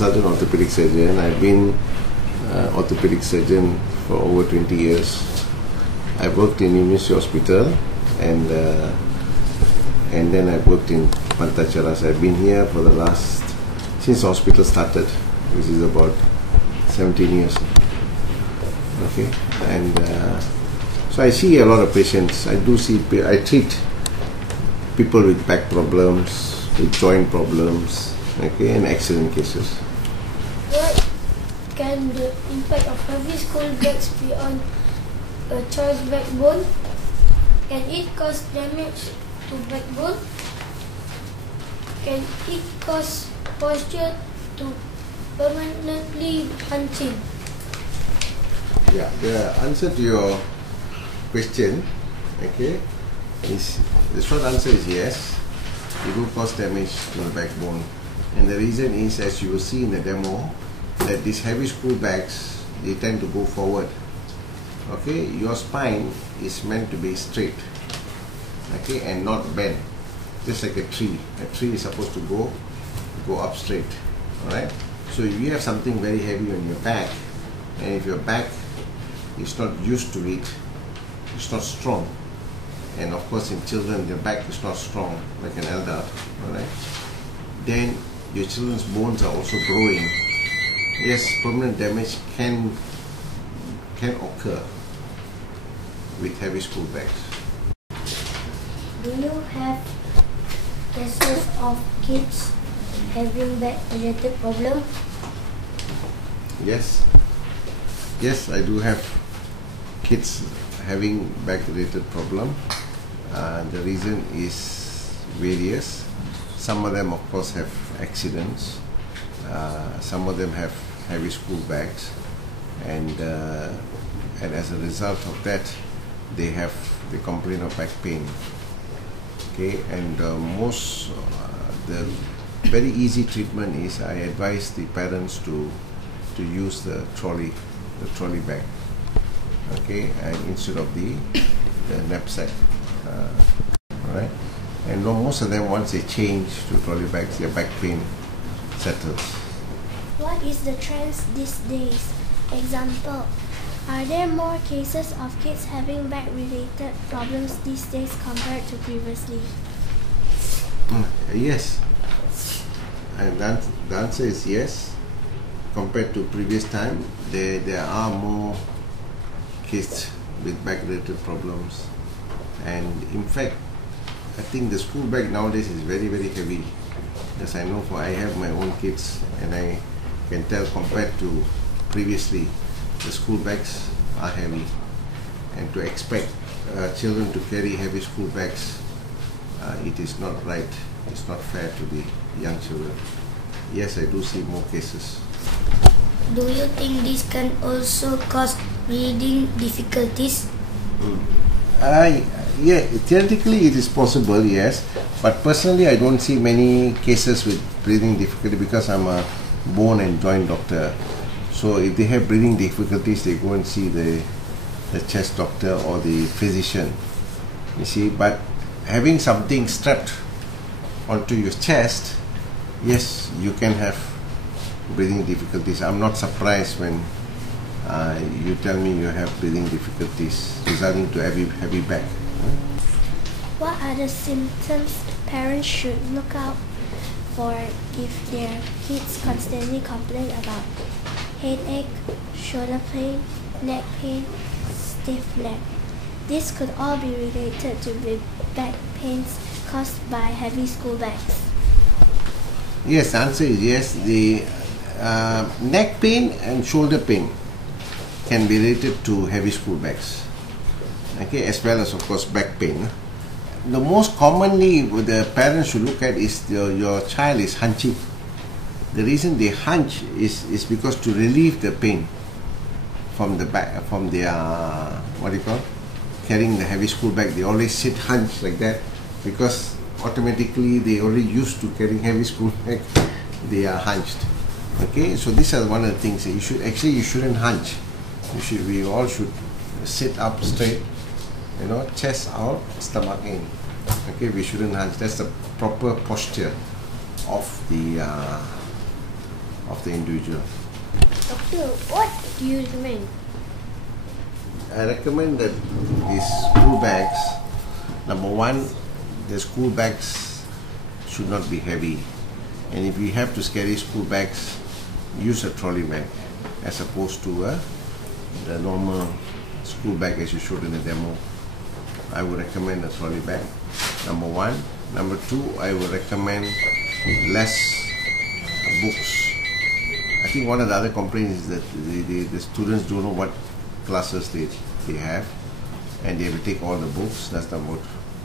consultant orthopedic surgeon. I've been orthopedic surgeon for over 20 years. I worked in University Hospital and then I worked in Pantachala. So I've been here for the last, since the hospital started, which is about 17 years. Okay, and so I see a lot of patients. I treat people with back problems, with joint problems, okay, and accident cases. What can the impact of heavy school bags be on a child's backbone? Can it cause damage to backbone? Can it cause posture to permanently hunching? Yeah, the answer to your question, okay, is the short answer is yes. It will cause damage to the backbone, and the reason is, as you will see in the demo, that these heavy school bags, they tend to go forward. Okay, your spine is meant to be straight, okay, and not bent, just like a tree. A tree is supposed to go up straight. All right. So if you have something very heavy on your back, and if your back is not used to it, it's not strong, and of course in children their back is not strong like an adult, all right, then your children's bones are also growing. Yes, permanent damage can occur with heavy school bags. Do you have cases of kids having back-related problem? Yes, I do have kids having back-related problem. The reason is various. Some of them, of course, have accidents. Some of them have heavy school bags, and as a result of that, they complain of back pain. Okay, and the very easy treatment is, I advise the parents to use the trolley bag. Okay, and instead of the knapsack. Alright, and most of them, once they change to trolley bags, their back pain settles. What is the trends these days? Example, are there more cases of kids having back-related problems these days compared to previously? Yes, and the answer is yes. Compared to previous time, there are more kids with back-related problems, and in fact, I think the school bag nowadays is very, very heavy. As I know, I have my own kids, and I can tell compared to previously, the school bags are heavy, and to expect children to carry heavy school bags, it is not right. It's not fair to the young children. Yes, I do see more cases. Do you think this can also cause breathing difficulties? Yeah, theoretically it is possible, yes, but personally I don't see many cases with breathing difficulty because I'm a bone and joint doctor. So if they have breathing difficulties, they go and see the chest doctor or the physician, you see. But having something strapped onto your chest, yes, you can have breathing difficulties. I'm not surprised when you tell me you have breathing difficulties resulting to heavy back. What are the symptoms parents should look out for if their kids constantly complain about headache, shoulder pain, neck pain, stiff leg? This could all be related to back pains caused by heavy school bags. Yes, the answer is yes. The neck pain and shoulder pain can be related to heavy school bags, okay, as well as of course back pain. The most commonly the parents should look at is your child is hunching. The reason they hunch is because to relieve the pain from the back, from their carrying the heavy school bag. They always sit hunched like that because automatically they already used to carrying heavy school bag. They are hunched. Okay, so these are one of the things. You shouldn't hunch. We all should sit up straight, chest out, stomach in. Okay, we shouldn't hunch. That's the proper posture of the of the individual. Doctor, what do you recommend? I recommend that these school bags, number one, the school bags should not be heavy. And if you have to carry school bags, use a trolley bag as opposed to the normal school bag as you showed in the demo. I would recommend a trolley bag, number one. Number two, I would recommend less books. I think one of the other complaints is that the students don't know what classes they have, and they will take all the books. That's number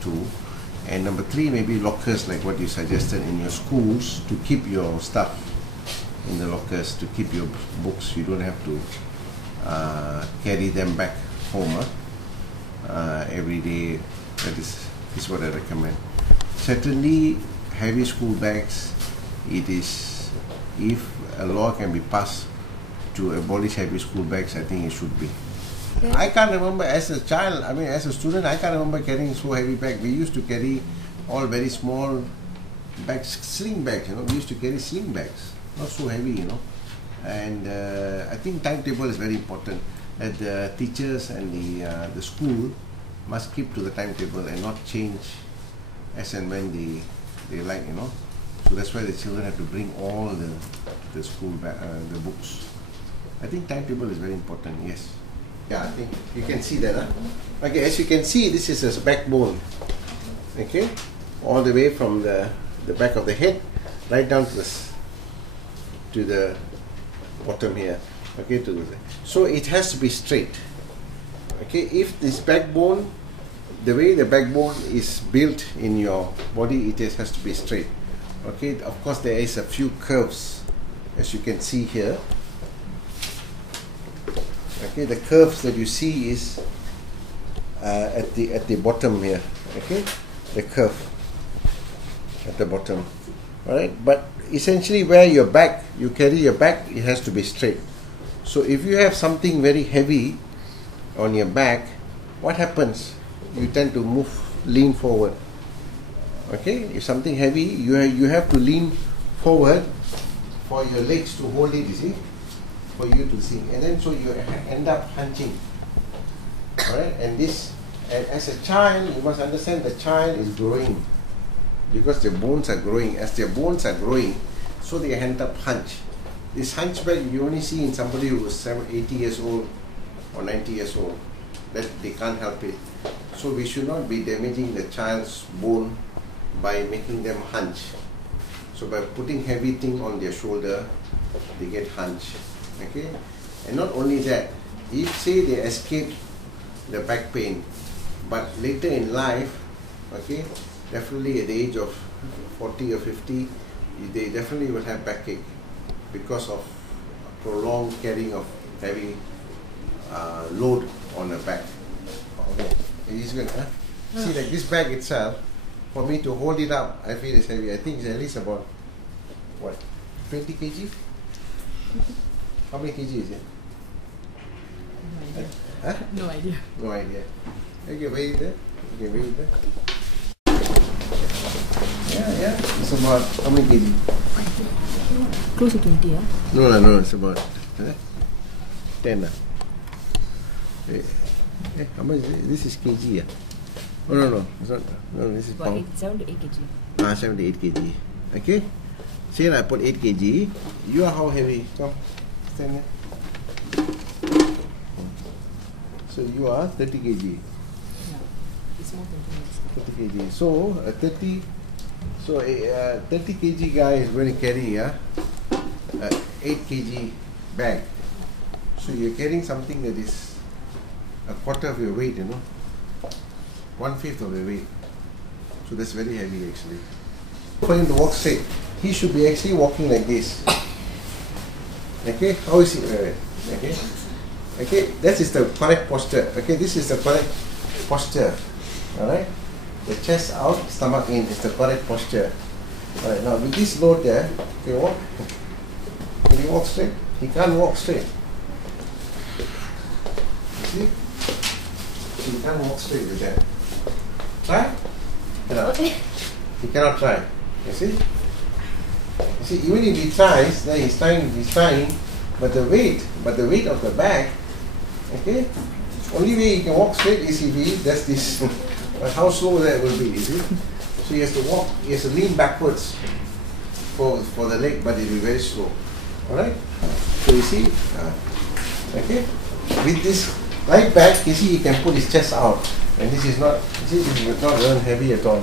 two. And number three, maybe lockers like what you suggested in your schools, to keep your stuff in the lockers, to keep your books. You don't have to carry them back home every day. That is what I recommend. Certainly, heavy school bags, it is, if a law can be passed to abolish heavy school bags, I think it should be. Okay. I can't remember as a child, I mean as a student, I can't remember carrying so heavy bag. We used to carry all very small bags, sling bags, we used to carry sling bags, not so heavy, And I think timetable is very important. That the teachers and the school must keep to the timetable and not change as and when they like, So that's why the children have to bring all the school the books. I think timetable is very important. Yes. Yeah, I think you can see that. Okay, as you can see, this is a backbone. Okay, all the way from the back of the head right down to the bottom here. Okay, so it has to be straight. Okay, if this backbone, the way the backbone is built in your body, it has to be straight. Okay, of course there is a few curves, as you can see here. Okay, the curves that you see is at the bottom here. Okay, the curve at the bottom. All right, but essentially where your back, you carry your back, it has to be straight. So if you have something very heavy on your back, what happens? You tend to lean forward. Okay, if something heavy, you have to lean forward for your legs to hold it, you see, for you to sink, and then so you end up hunching. Alright, and as a child, you must understand the child is growing because their bones are growing. As their bones are growing, so they end up hunch. This hunchback you only see in somebody who is 80 years old or 90 years old, that they can't help it. So we should not be damaging the child's bone by making them hunch. So by putting heavy thing on their shoulder, they get hunch. Okay, and not only that, if say they escape the back pain, but later in life, okay, definitely at the age of 40 or 50, they definitely will have backache because of prolonged carrying of heavy load on the back. Okay, it's good, huh? See, like this bag itself, for me to hold it up, I feel it's heavy. I think it's at least about, what, 20 kg? How many kg is it? No idea. Huh? No idea. No idea. Okay, weigh it there. Okay, weigh it there. Yeah. It's about, how many kg? Close to 20, yeah? No, it's about 10. How much is it? This is kg, yeah? Oh, no, it's not. No, this is About pound. 7 to 8 kg. 7 to 8 kg. Okay? Say I put 8 kg. You are how heavy? Come, stand here. So you are 30 kg. Yeah. It's more than 30 kg. So a 30 kg guy is going to carry a 8 kg bag. So you're carrying something that is a quarter of your weight, 1/5 of your weight. So that's very heavy actually. For him to walk straight, he should be actually walking like this. Okay, how is he? Okay, that is the correct posture. Okay, this is the correct posture. Alright, the chest out, stomach in is the correct posture. Alright, now with this load there, okay, walk. Can he walk straight? He can't walk straight. You see? He can't walk straight with that. Try? Cannot. Okay. He cannot try. You see? You see, even if he tries, then he's trying, but the weight of the bag, okay, only way he can walk straight is if he does this. But how slow that will be, you see? So he has to walk, he has to lean backwards for the leg, but it will be very slow. Alright? So you see, okay, with this right back, you see, he can put his chest out, and this is not, you see, this is not very heavy at all.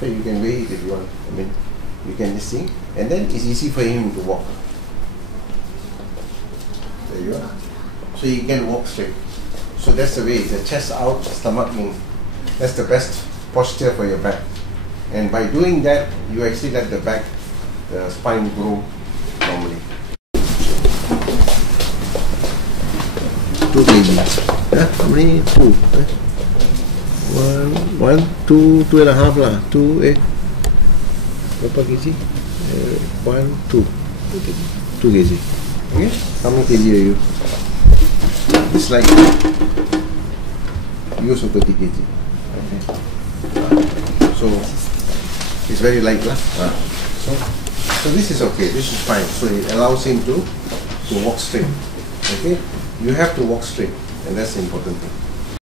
So you can weigh it if you want. I mean, you can this thing, and then it's easy for him to walk. There you are. So he can walk straight. So that's the way, the chest out, stomach in. That's the best posture for your back. And by doing that, you actually let the back, the spine grow normally. 2 kg. How many? 2. 1, 2, 2.5 lah. 2, berapa kg? 1, 2. 2 kg. Okay? How many kg are you? It's like you also 30 kg. Okay. So it's very light lah. So this is okay. This is fine. So it allows him to walk straight. Okay. You have to walk straight, and that's the important thing.